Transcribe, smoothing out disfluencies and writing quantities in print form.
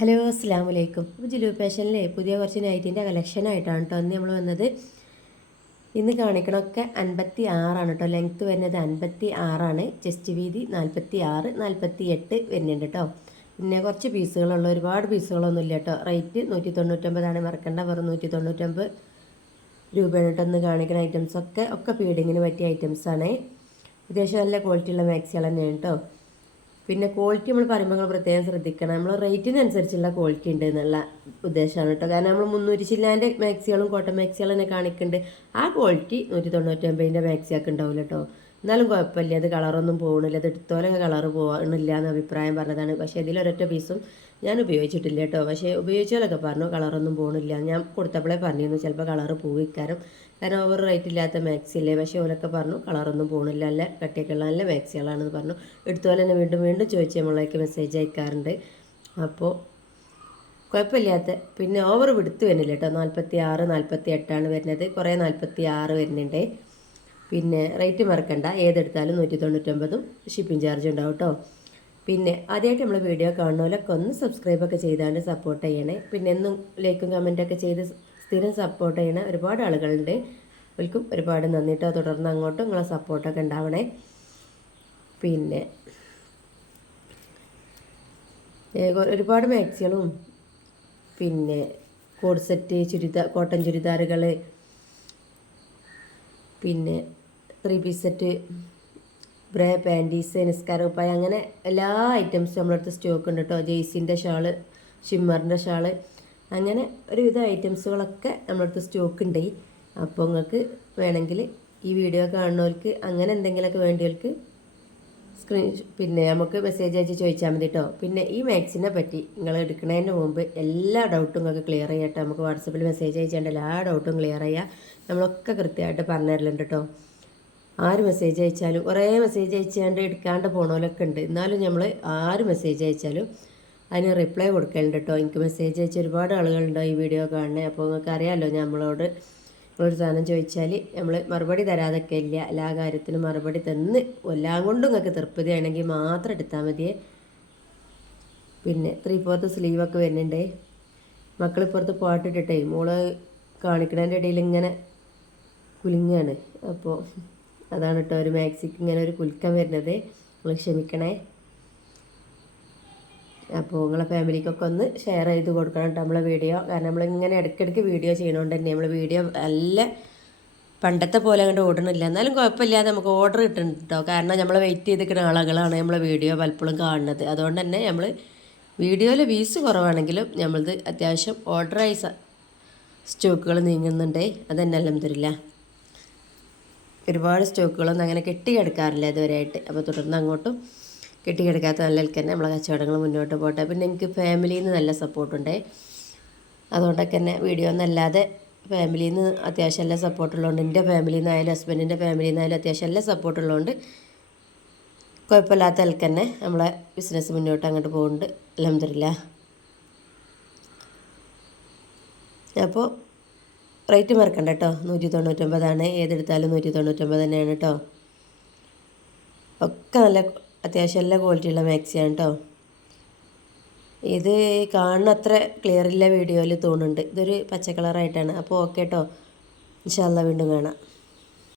Hello അസ്സലാമു അലൈക്കും. അപ്പോൾ ജിലു ഫാഷനിലെ പുതിയ കുറച്ച് നൈറ്റിൻ്റെ കളക്ഷനായിട്ടാണ് കേട്ടോ ഇന്ന് നമ്മൾ വന്നത്. ഇന്ന് കാണിക്കണമൊക്കെ 56 കേട്ടോ. ലെങ്ത്ത് വരുന്നത് 56, ചെസ്റ്റ് വീതി 46, 48 വരുന്നുണ്ട് കേട്ടോ. പിന്നെ കുറച്ച് പീസുകളുള്ള, ഒരുപാട് പീസുകളൊന്നും ഇല്ല കേട്ടോ. റേറ്റ് 199 മറക്കണ്ട, വെറും 199 രൂപയാണ് കേട്ടോ. ഇന്ന് കാണിക്കുന്ന ഐറ്റംസൊക്കെ ഫീഡിങ്ങിന് പറ്റിയ ഐറ്റംസാണ്. അത്യാവശ്യം നല്ല ക്വാളിറ്റിയുള്ള മാക്സികൾ തന്നെയാണ് കേട്ടോ. പിന്നെ ക്വാളിറ്റി നമ്മൾ പറയുമ്പോൾ നിങ്ങൾ പ്രത്യേകം ശ്രദ്ധിക്കണം. നമ്മൾ റേറ്റിനനുസരിച്ചുള്ള ക്വാളിറ്റി ഉണ്ട് എന്നുള്ള ഉദ്ദേശമാണ് കേട്ടോ. കാരണം നമ്മൾ 300 ചില്ലാൻ്റെ മാക്സികളും കോട്ടൺ മാക്സികളും തന്നെ കാണിക്കുന്നുണ്ട്. ആ ക്വാളിറ്റി 199 മാക്സിയൊക്കെ ഉണ്ടാവില്ല കേട്ടോ. എന്നാലും കുഴപ്പമില്ല, അത് കളറൊന്നും പോകണില്ല, അത് എടുത്തോലൊക്കെ കളറ് പോകണില്ല എന്ന് അഭിപ്രായം പറഞ്ഞതാണ്. പക്ഷേ ഇതിലൊരൊറ്റ പീസും ഞാൻ ഉപയോഗിച്ചിട്ടില്ല കേട്ടോ. പക്ഷേ ഉപയോഗിച്ചാലൊക്കെ പറഞ്ഞു കളറൊന്നും പോകണില്ല. ഞാൻ കൊടുത്തപ്പോഴേ പറഞ്ഞിരുന്നു ചിലപ്പോൾ കളറ് പോയിക്കാരം, കാരണം ഓവർ റേറ്റ് ഇല്ലാത്ത മാക്സി അല്ലേ. പക്ഷേ ഓലൊക്കെ പറഞ്ഞു കളറൊന്നും പോകണില്ല, നല്ല കട്ടിയൊക്കെയുള്ള നല്ല മാക്സികളാണെന്ന് പറഞ്ഞു. എടുത്തോലെ തന്നെ വീണ്ടും വീണ്ടും ചോദിച്ച് നമ്മളേക്ക് മെസ്സേജ് അയക്കാറുണ്ട്. അപ്പോൾ കുഴപ്പമില്ലാത്ത, പിന്നെ ഓവർ വിടുത്ത് വരുന്നില്ല കേട്ടോ. 46, 48 വരുന്നത്, കുറേ 46 വരുന്നുണ്ട്. പിന്നെ റേറ്റ് മറക്കണ്ട, ഏതെടുത്താലും 199 ഷിപ്പിംഗ് ചാർജ് ഉണ്ടാവും കേട്ടോ. പിന്നെ ആദ്യമായിട്ട് നമ്മൾ വീഡിയോ കാണുന്നവരൊക്കെ ഒന്ന് സബ്സ്ക്രൈബൊക്കെ ചെയ്താണ്ട് സപ്പോർട്ട് ചെയ്യണേ. പിന്നെ എന്നും ലൈക്കും കമൻറ്റൊക്കെ ചെയ്ത് സ്ഥിരം സപ്പോർട്ട് ചെയ്യണ ഒരുപാട് ആളുകളുണ്ട്. അവർക്കും ഒരുപാട് നന്ദി കേട്ടോ. തുടർന്ന് അങ്ങോട്ടും നിങ്ങളെ സപ്പോർട്ടൊക്കെ ഉണ്ടാവണേ. പിന്നെ ഒരുപാട് മാക്സികളും പിന്നെ കോഡ് സെറ്റ്, കോട്ടൺ ചുരിദാറുകൾ, പിന്നെ 3 പീസ് സെറ്റ്, ബ്രേ, പാൻറ്റീസ്, നിസ്കാര കുപ്പായ, അങ്ങനെ എല്ലാ ഐറ്റംസും നമ്മളടുത്ത് സ്റ്റോക്ക് ഉണ്ട് കേട്ടോ. ജെയ്സിൻ്റെ ഷാള്, ഷിമ്മറിൻ്റെ ഷാള്, അങ്ങനെ ഒരുവിധ ഐറ്റംസുകളൊക്കെ നമ്മളടുത്ത് സ്റ്റോക്ക് ഉണ്ട്. അപ്പോൾ നിങ്ങൾക്ക് വേണമെങ്കിൽ ഈ വീഡിയോ കാണുന്നവർക്ക് അങ്ങനെ എന്തെങ്കിലുമൊക്കെ വേണ്ടിയവർക്ക് പിന്നെ നമുക്ക് മെസ്സേജ് അയച്ച് ചോദിച്ചാൽ മതി കേട്ടോ. പിന്നെ ഈ മാക്സിനെ പറ്റി നിങ്ങൾ എടുക്കുന്നതിന് മുമ്പ് എല്ലാ ഡൗട്ടും നിങ്ങൾക്ക് ക്ലിയർ ചെയ്യാം കേട്ടോ. നമുക്ക് വാട്സപ്പിൽ മെസ്സേജ് അയച്ചാണ്ട് എല്ലാ ഡൗട്ടും ക്ലിയർ ചെയ്യുക. നമ്മളൊക്കെ കൃത്യമായിട്ട് പറഞ്ഞു തരലുണ്ട് കേട്ടോ. ആര് മെസ്സേജ് അയച്ചാലും, കുറേ മെസ്സേജ് അയച്ചാണ്ട് എടുക്കാണ്ട് പോണോലൊക്കെ ഉണ്ട്. എന്നാലും നമ്മൾ ആര് മെസ്സേജ് അയച്ചാലും അതിന് റിപ്ലൈ കൊടുക്കലുണ്ട് കേട്ടോ. എനിക്ക് മെസ്സേജ് അയച്ച ഒരുപാട് ആളുകളുണ്ടോ ഈ വീഡിയോ കാണണേ. അപ്പോൾ നിങ്ങൾക്ക് അറിയാമല്ലോ, നമ്മളോട് ഒരു സാധനം ചോദിച്ചാൽ നമ്മൾ മറുപടി തരാതൊക്കെ ഇല്ല. എല്ലാ കാര്യത്തിനും മറുപടി തന്ന് എല്ലാം കൊണ്ടും നിങ്ങൾക്ക് തൃപ്തിയാണെങ്കിൽ മാത്രം എടുത്താൽ മതിയേ. പിന്നെ 3/4 സ്ലീവൊക്കെ വരുന്നുണ്ട്. മക്കളിപ്പുറത്ത് പാട്ടിട്ടിട്ടേ മോള് കാണിക്കണതിൻ്റെ ഇടയിൽ ഇങ്ങനെ കുലുങ്ങാണ്. അപ്പോൾ അതാണ് കേട്ടോ ഒരു മാക്സിക്ക് ഇങ്ങനെ ഒരു കുലുക്കം വരുന്നത്, നിങ്ങൾ ക്ഷമിക്കണേ. അപ്പോൾ നിങ്ങളെ ഫാമിലിക്കൊക്കെ ഒന്ന് ഷെയർ ചെയ്ത് കൊടുക്കണം കേട്ടോ നമ്മളെ വീഡിയോ. കാരണം നമ്മളിങ്ങനെ ഇടയ്ക്കിടയ്ക്ക് വീഡിയോ ചെയ്യണോണ്ട് തന്നെ നമ്മൾ വീഡിയോ നല്ല പണ്ടത്തെ പോലെ അങ്ങോട്ട് ഓടണില്ല. എന്നാലും കുഴപ്പമില്ലാതെ നമുക്ക് ഓർഡർ കിട്ടുന്നുണ്ട് കേട്ടോ. കാരണം നമ്മൾ വെയിറ്റ് ചെയ്തിരിക്കുന്ന ആളുകളാണ് നമ്മളെ വീഡിയോ പലപ്പോഴും കാണുന്നത്. അതുകൊണ്ട് തന്നെ നമ്മൾ വീഡിയോയിൽ വ്യൂസ് കുറവാണെങ്കിലും നമ്മളത് അത്യാവശ്യം ഓർഡറായി സ്റ്റോക്കുകൾ നീങ്ങുന്നുണ്ട്. അതന്നെ അൽഹംദുലില്ലാ. ഒരുപാട് സ്റ്റോക്കുകളൊന്നും അങ്ങനെ കെട്ടിക്കിടക്കാറില്ല ഇതുവരെയായിട്ട്. അപ്പോൾ തുടർന്ന് അങ്ങോട്ടും കെട്ടിക്കിടക്കാത്ത നല്ല തന്നെ നമ്മളെ കച്ചവടങ്ങൾ മുന്നോട്ട് പോട്ടെ. പിന്നെ എനിക്ക് ഫാമിലിയിൽ നിന്ന് നല്ല സപ്പോർട്ടുണ്ട്. അതുകൊണ്ടൊക്കെ തന്നെ വീഡിയോ ഒന്നല്ലാതെ ഫാമിലിയിൽ നിന്ന് അത്യാവശ്യം നല്ല സപ്പോർട്ടുള്ളതുകൊണ്ട്, എൻ്റെ ഫാമിലിയിൽ നിന്നായാലും ഹസ്ബൻഡിൻ്റെ ഫാമിലിയിൽ നിന്നായാലും അത്യാവശ്യം നല്ല സപ്പോർട്ടുള്ളതുകൊണ്ട് കുഴപ്പമില്ലാത്ത നിലക്ക് തന്നെ നമ്മളെ ബിസിനസ് മുന്നോട്ട് അങ്ങോട്ട് പോകുന്നുണ്ട് അൽഹംദുലില്ലാ. അപ്പോൾ റേറ്റ് മറക്കണ്ട കേട്ടോ, 199 ഏതെടുത്താലും 199 തന്നെയാണ് കേട്ടോ. ഒക്കെ നല്ല അത്യാവശ്യം നല്ല ക്വാളിറ്റിയുള്ള മാക്സിയാണ് കേട്ടോ. ഇത് കാണുന്ന അത്ര ക്ലിയർ ഇല്ല വീഡിയോയിൽ തോന്നുന്നുണ്ട്. ഇതൊരു പച്ച കളറായിട്ടാണ്. അപ്പോൾ ഓക്കെ കേട്ടോ, ഇൻഷാ അല്ലാഹ് വീണ്ടും കാണാം.